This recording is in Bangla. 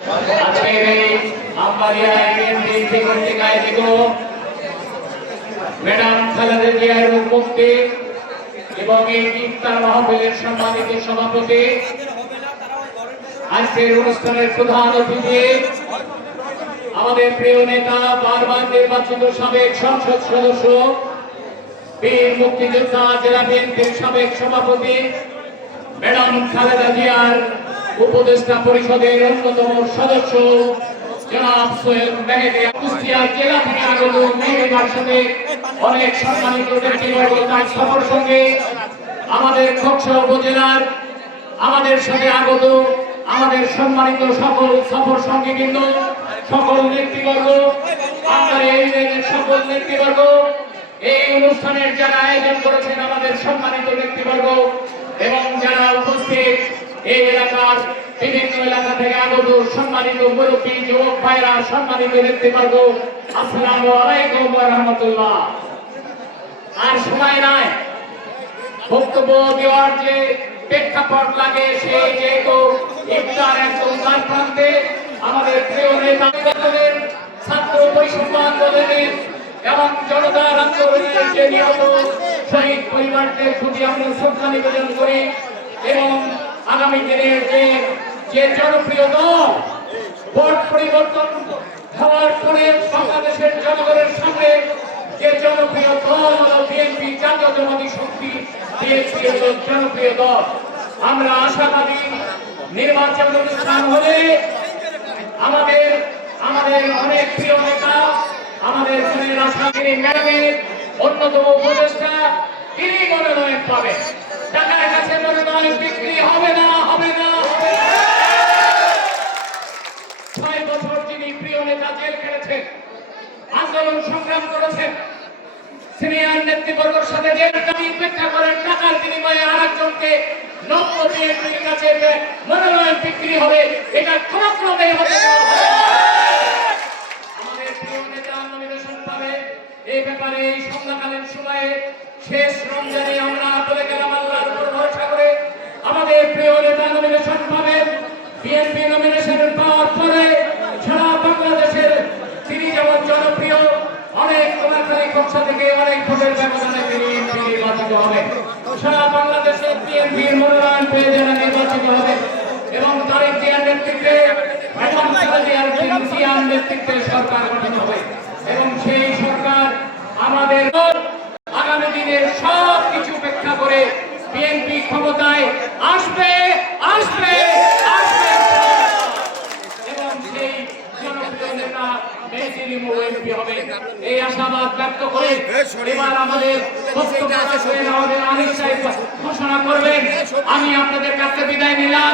আজকের এই আমবাড়িয়া এনডিসি কর্তৃক আয়োজিত ম্যাডাম খালেদা জিয়ার মুক্তি এবং এই ইফতার মাহফিলের সম্মানিত সভাপতি, আজকের অনুষ্ঠানের প্রধান অতিথি আমাদের প্রিয় নেতা, বারবার নির্বাচিত সাবেক সংসদ সদস্য, বীর মুক্তিযোদ্ধা, জেলা বিএনপির সাবেক সভাপতি ম্যাডাম খালেদা জিয়ার উপদেষ্টা পরিষদের অন্যতম সদস্য জনাব সৈয়দ মেহেদী, কুষ্টিয়া জেলা থেকে আগত মেহেদীর সাথে অনেক সম্মানিত ব্যক্তিবর্গ তার সফর সঙ্গে আমাদের খোকসা উপজেলার আমাদের সাথে আগত আমাদের সম্মানিত সকল সফর সঙ্গীবৃন্দ, সকল নেতৃবর্গ, আমাদের এই সকল নেতৃবর্গ, এই অনুষ্ঠানের যারা আয়োজন করেছেন আমাদের সম্মানিত ব্যক্তিবর্গ এবং যারা উপস্থিত এই এলাকার বিভিন্ন এলাকা থেকে আগত সম্মানিত মুরব্বী, যুবক ভাইরা, সম্মানিত নেতৃবর্গ, আসসালামু আলাইকুম ওয়া রাহমাতুল্লাহ। আর সময় নাই, বক্তব্য দেওয়ার যে প্রেক্ষাপট লাগে সেই যেহেতু ইফতার একদম তার প্রান্তে আমাদের প্রিয় নেতা ছাত্র বৈষম্য আন্দোলনের এবং জনতার আন্দোলনের যে নিহত শহীদ পরিবারদের প্রতি আমরা শ্রদ্ধা নিবেদন করি এবং আগামী দিনের যে জনপ্রিয় দল ভোট পরিবর্তন হওয়ার পরে বাংলাদেশের জনগণের সামনে যে জনপ্রিয় দল হলো বিএনপি, জাতীয়তাবাদী শক্তি, বিএনপি হলো জনপ্রিয় দল। আমরা আশাবাদী নির্বাচন অনুষ্ঠান হলে আমাদের অনেক প্রিয় নেতা, আমাদের মনের আশাগিরি ম্যাডামের অন্যতম উপদেষ্টা, তিনি মনোনয়ন পাবেন। টাকার কাছে মনোনয়ন বিক্রি হবে না, হবে না। 6 বছর যিনি প্রিয় নেতা জেল খেটেছেন, আন্দোলন সংগ্রাম করেছেন, সিনিয়র নেতৃবর্গের সাথে উপেক্ষা করেন, টাকার বিনিময়ে আরেকজনকে নব্য বিএনপির কাছে মনোনয়ন বিক্রি হবে, এটা কোনোক্রমেই হতে দেওয়া হবে না। আমাদের প্রিয় নেতা নমিনেশন পাবে। এই ব্যাপারে এই সন্ধ্যাকালীন সময়ে শেষ রমজানে আমরা বলে গেলাম আল্লাহর উপর ভরসা করে আমাদের প্রিয় নেতা নমিনেশন পাবেন। বিএনপি নমিনেশন পাওয়ার পরে সারা বাংলাদেশের তিনি যেমন জনপ্রিয়, অনেক কোনাখালী খোকসা থেকে অনেক ভোটের ব্যবধানে তিনি নির্বাচিত হবে। সারা বাংলাদেশে বিএনপির মনোনয়ন পেয়ে যারা নির্বাচিত হবে এবং তারেক জিয়ার নেতৃত্বে এবং জিয়ার নেতৃত্বে সরকার গঠন হবে এবং সেই সরকার আমাদের আগামী দিনের সব কিছু উপেক্ষা করে বিএনপি ক্ষমতায় আসবে, আসবে, আসবে এবং সেই জনপ্রিয় নেতা এমপি হবে। এই আশাবাদ ব্যক্ত করে এবার আমাদের বক্তব্য শেষ হয়ে আমাদের আনিস সাহেব ঘোষণা করবেন। আমি আপনাদের কাছে বিদায় নিলাম।